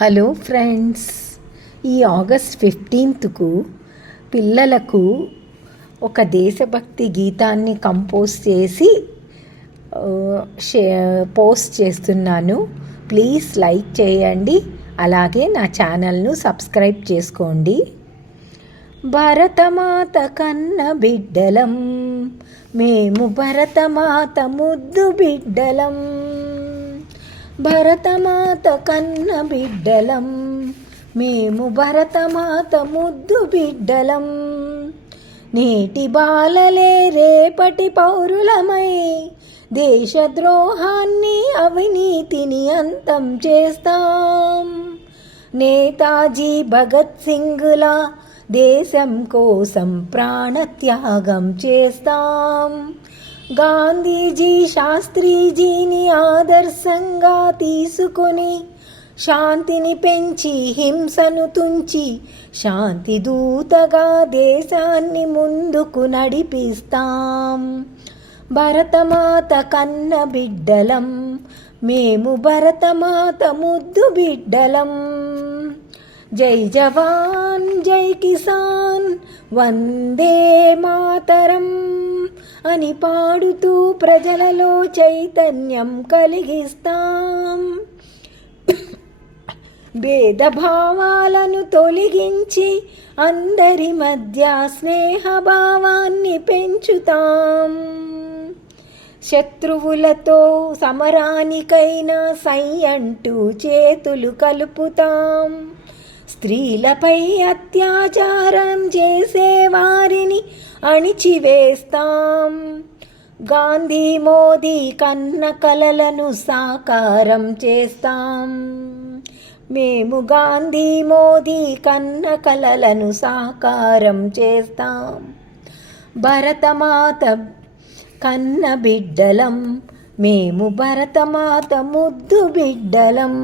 Hello friends ఈ August ఫిఫ్టీన్త్కు పిల్లలకు ఒక దేశభక్తి గీతాన్ని కంపోజ్ చేసి షే పోస్ట్ చేస్తున్నాను. ప్లీజ్ లైక్ చేయండి. అలాగే నా ఛానల్ను సబ్స్క్రైబ్ చేసుకోండి. భరతమాత కన్న బిడ్డలం మేము భరతమాత ముద్దు బిడ్డలం. భరతమాత కన్న బిడ్డలం. మేము భరతమాత ముద్దు బిడ్డలం. నేటి బాలలే రేపటి పౌరులమై. దేశద్రోహాన్ని అవినీతిని అంతం చేస్తాం. నేతాజీ భగత్ సింగ్లా దేశం కోసం ప్రాణత్యాగం చేస్తాం. గాంధీజీ శాస్త్రీజీని ఆదర్శంగా తీసుకొని శాంతిని పెంచి హింసను తుంచి శాంతి దూతగా దేశాన్ని ముందుకు నడిపిస్తాం. భరతమాత కన్న బిడ్డలం మేము భరతమాత ముద్దు బిడ్డలం. జై జవాన్ జై కిసాన్ వందే మాతరం. అని పాడుతూ ప్రజలలో చైతన్యం కలిగిస్తాం. భేదభావాలను తొలగించి అందరి మధ్య స్నేహభావాన్ని పెంచుతాం. శత్రువులతో సమరానికైనా సై అంటూ చేతులు కలుపుతాం. స్త్రీలపై అత్యాచారం చేసేవా అణిచివేస్తాం. గాంధీ మోదీ కన్న కలలను సాకారం చేస్తాం. మేము గాంధీ మోదీ కన్న కలలను సాకారం చేస్తాం. భరతమాత కన్న బిడ్డలం మేము భరతమాత ముద్దు బిడ్డలం.